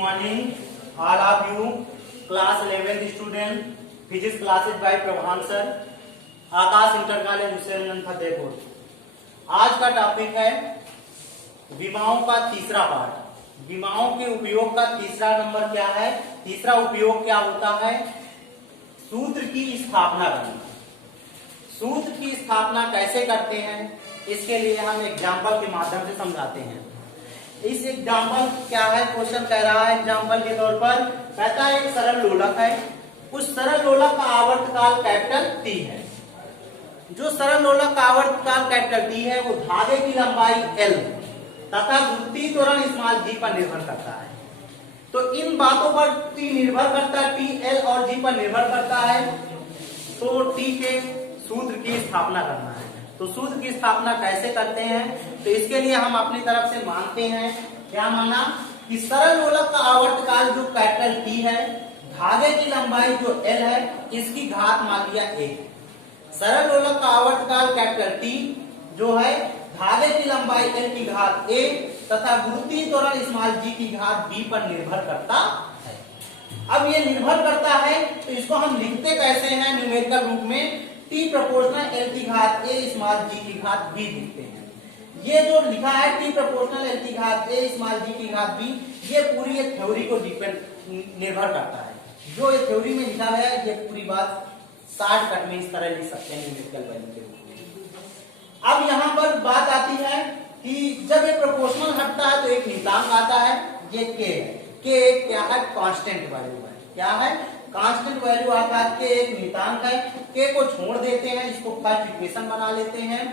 morning, all of you, class 11th student, physics classes by Prabhan sir, Aakash inter college Hussain Fatehpur. आज का topic है विमाओं का तीसरा पार्ट। विमाओं के उपयोग का तीसरा नंबर क्या है? तीसरा उपयोग क्या होता है? सूत्र की स्थापना करना। सूत्र की स्थापना कैसे करते हैं, इसके लिए हम एग्जाम्पल के माध्यम से समझाते हैं। इस एग्जाम्पल क्या है, क्वेश्चन कह रहा है एग्जाम्पल के तौर पर, कहता है एक सरल लोलक है, उस सरल लोलक का आवर्तकाल कैपिटल टी है। जो सरल लोलक का आवर्तकाल कैपिटल टी है वो धागे की लंबाई एल तथा गुरुत्वीय त्वरण स्मॉल जी पर निर्भर करता है। तो इन बातों पर टी निर्भर करता है, टी एल और जी पर निर्भर करता है। तो टी के सूत्र की स्थापना करना है। तो सूत्र की स्थापना कैसे करते हैं? तो इसके लिए हम अपनी तरफ से मानते हैं, क्या माना कि सरल लोलक का आवर्तकाल जो कैपिटल टी है, धागे की लंबाई जो एल है, इसकी घात मान लिया एक। सरल लोलक का आवर्तकाल कैपिटल टी जो है, धागे की लंबाई एल की घात एक तथा गुरुत्वीय त्वरण स्मॉल जी की घात बी पर निर्भर करता है। अब ये निर्भर करता है तो इसको हम लिखते कैसे हैं न्यूमेरिकल रूप में? टी प्रोपोर्शनल एल की घात ए स्मॉल जी की घात बी लिखते हैं। ये जो लिखा है टी प्रोपोर्शनल एल की घात ए स्मॉल जी की घात बी, ये पूरी एक थ्योरी को निर्भर करता है। जो ये थ्योरी में लिखा है, ये पूरी बात शॉर्टकट में इस तरह लिख सकते हैं न्यूमेरिकल वैल्यू के रूप में। अब यहाँ पर बात आती है कि जब ये प्रोपोर्शनल हटता है तो एक नियतांक आता है, ये के है। के क्या है? कांस्टेंट वैल्यू है। क्या है? कांस्टेंट वैल्यू आता है। के एक नियतांक है, के को छोड़ देते हैं, इसको फर्स्ट इक्वेशन बना लेते हैं।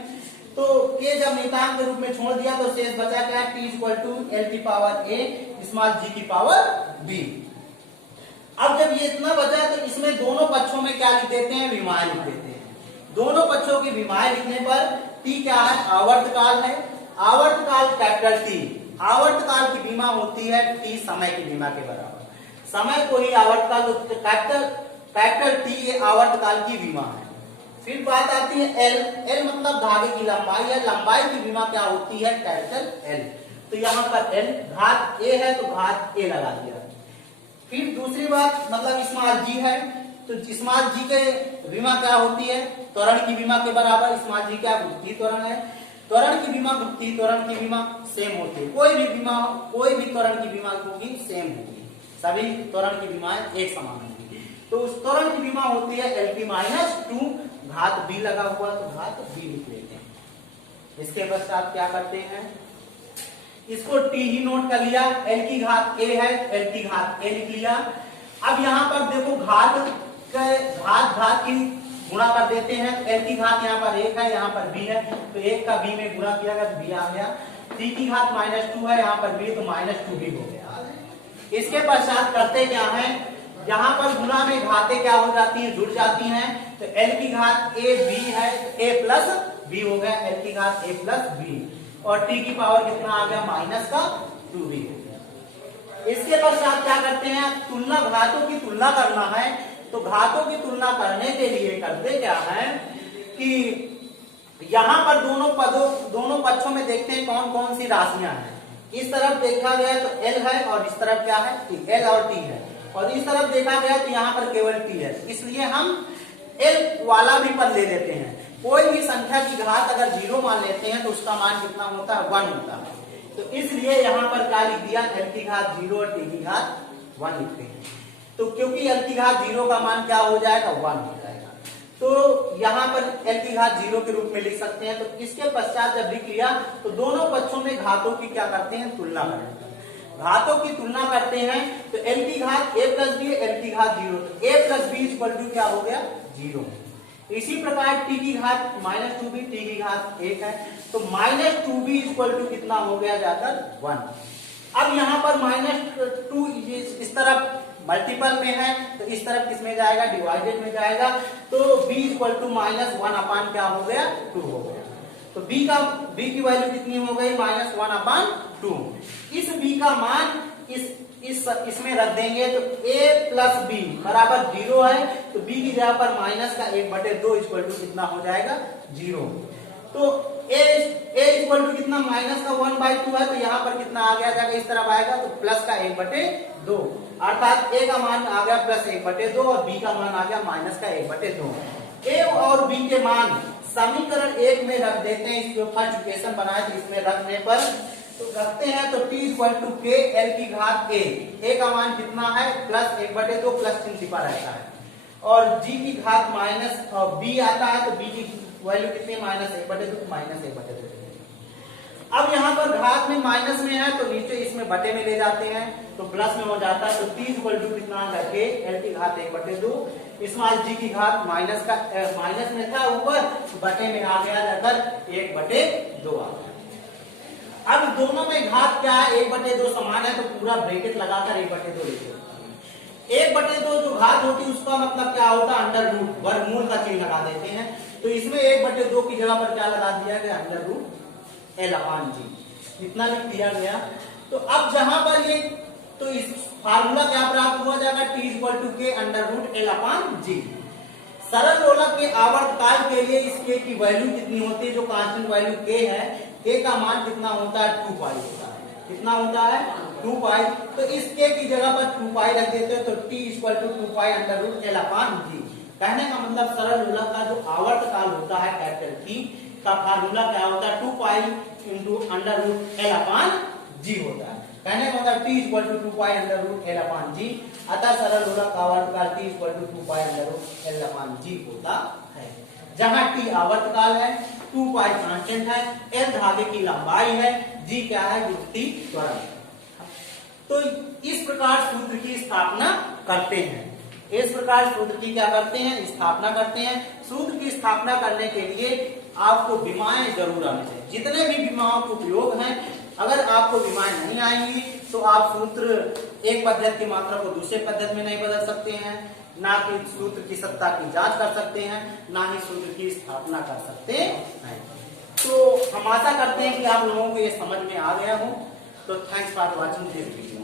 तो के जब नियतांक के रूप में छोड़ दिया तो शेष बचा क्या है? टी इक्वल टू एल की पावर ए स्मॉल जी की पावर बी। अब जब ये इतना बचा तो इसमें दोनों पक्षों में क्या लिख देते हैं? विमाएं लिख देते हैं। दोनों पक्षों की विमाएं लिखने पर टी क्या है? आवर्तकाल है। आवर्तकाल कैपिटल टी, आवर्तकाल की विमा होती है टी समय की विमा के बराबर। समय को ही आवर्तकाल, कैपिटल टी ये आवर्तकाल की विमा है। फिर बात आती है एल। एल मतलब धागे की लंबाई है। लंबाई की विमा क्या होती है? Capital L. तो यहाँ पर एल घात ए है तो घात ए लगा दिया। फिर दूसरी बात मतलब स्मॉल जी है, तो स्मॉल जी के विमा क्या होती है? त्वरण की विमा के बराबर। स्मॉल जी क्या? गुरुत्वीय त्वरण है। त्वरण की विमा गुरुत्वीय त्वरण की विमा सेम होती है। कोई भी विमा, कोई भी त्वरण की विमा होगी सेम होगी, सभी त्वरण की विमाएं एक समान होगी। तो उस त्वरण की विमा होती है एल पी माइनस टू, घात बी लगा हुआ तो घात बी लिख लेते हैं। इसके पश्चात क्या करते हैं? इसको टी ही नोट कर लिया। एल की घात ए है, एल की घात ए लिख लिया। अब यहाँ पर देखो घात की गुणा कर देते हैं। एल की घात यहाँ पर एक है, यहाँ पर बी है, तो एक का बी में गुणा किया गया तो बी आ गया। टी की घात माइनस टू है, यहाँ पर बी, तो माइनस टू भी हो गया। इसके पश्चात करते क्या है? यहाँ पर गुणा में घातें क्या हो जाती हैं? जुड़ जाती हैं। तो एल की घात ए बी है, ए प्लस बी हो गया, एल की घात ए प्लस बी, और टी की पावर कितना आ गया? माइनस का 2b हो गया। इसके पश्चात क्या करते हैं? तुलना, घातों की तुलना करना है। तो घातों की तुलना करने के लिए करते क्या है कि यहाँ पर दोनों पक्षों में देखते हैं कौन कौन सी राशियां हैं। इस तरफ देखा गया तो एल है और इस तरफ क्या है? टी, एल और टी है। और इस तरफ देखा गया तो यहाँ पर केवल टी है, इसलिए हम एल वाला भी पद ले लेते हैं। कोई भी संख्या की घात अगर 0 मान लेते हैं तो उसका मान कितना होता है? 1 होता है। तो इसलिए यहाँ पर क्या लिख दिया? एल की घात 0 और टी की घात 1 लिखते हैं। तो क्योंकि एल की घात 0 का मान क्या हो जाएगा? 1 हो जाएगा। तो यहाँ पर एल की घात 0 के रूप में लिख सकते हैं। तो इसके पश्चात जब लिख लिया तो दोनों पक्षों में घातों की क्या करते हैं? तुलना करते हैं। घातों की तुलना करते हैं तो एल की घात ए प्लस बी, एल की घात 0, तो ए प्लस बी इक्वल टू क्या हो गया? 0। इसी प्रकार टी की घात माइनस 2b, टी की घात 1 है, तो माइनस 2b इक्वल टू कितना हो गया? जाकर 1। अब यहाँ पर माइनस 2 इस तरफ मल्टीपल में है तो इस तरफ किसमें जाएगा? डिवाइडेड में जाएगा। तो b इक्वल टू माइनस 1 अपान क्या हो गया? 2 हो गया। तो b की वैल्यू कितनी हो गई? माइनस 1 अपान 2। इस b का मान इसमें रख देंगे तो a प्लस बी बराबर 0 है, तो b की जगह पर माइनस का 1/2 इक्वल टू कितना हो जाएगा? 0। तो a इक्वल टू कितना माइनस का 1/2 है, तो यहाँ पर कितना आ गया जाएगा, इस तरफ आएगा तो प्लस का 1/2, अर्थात a का मान आ गया प्लस 1/2 और b का मान आ गया माइनस का 1/2। a और b के मान समीकरण 1 में रख देते हैं, इसके ऊपर इक्वेशन बनाए तो इसमें रखने पर तो रखते हैं तो t equal to k l की घात a का मान कितना है प्लस 1/2 प्लस चिन्ह छिपा रहता है, और g की घात माइनस b आता है तो b की वैल्यू कितनी माइनस 1/2 माइनस 1/2। अब यहाँ पर घात में माइनस में है तो नीचे इसमें बटे में ले जाते हैं तो प्लस में हो जाता है, तो t इक्वल टू कितना आ गया k l की घात 1/2, इसमें g की घात माइनस का माइनस में था ऊपर बटे में आ गया जाकर 1/2 आ गया। अब दोनों में घात क्या है 1/2 समान है तो पूरा ब्रैकेट लगाकर 1/2 लिखते हैं। 1/2 जो घात होती है उसका मतलब क्या होता है अंडर रूट, वर्गमूल का चिन्ह लगा देते हैं, तो इसमें 1/2 की जगह पर क्या लगा दिया गया अंडर रूट L/G, इतना लिख दिया गया। तो अब जहां पर ये तो इस फार्मूला क्या प्राप्त हुआ जाएगा t equal to k under root L/G। सरल लोलक के आवर्तकाल के लिए इस k की वैल्यू कितनी होती है, जो कांस्टेंट वैल्यू k है, k का मान कितना होता है 2 पाई होता है, कितना होता है 2 पाई, तो इस k की जगह पर 2 पाई रख देते हैं तो t equal to 2 pi under root L/G। कहने का मतलब सरल लोलक का जो आवर्तकाल होता है कैपिटल T का फार्मूला क्या होता है 2 pi into under root L/G होता है। कहने का मतलब t equal to 2 pi under root L/G, अतः सरल लोलक का आवर्तकाल t equal to 2 pi under root L/G होता है, जहां t आवर्तकाल है, 2 पाई कांस्टेंट है, L धागे की लंबाई है, G क्या है युक्ति त्वरण। तो इस प्रकार सूत्र की स्थापना करते हैं, इस प्रकार सूत्र की क्या करते हैं स्थापना करते हैं। सूत्र की स्थापना करने के लिए आपको विमाएं जरूर आने चाहिए, जितने भी विमाओं के उपयोग हैं, अगर आपको विमाएं नहीं आएंगी तो आप सूत्र एक पद्धति की मात्रा को दूसरे पद्धति में नहीं बदल सकते हैं, ना कि सूत्र की सत्ता की जांच कर सकते हैं, ना ही सूत्र की स्थापना कर सकते हैं। तो हम आशा करते हैं कि आप लोगों को ये समझ में आ गया हो। तो thanks for watching this video.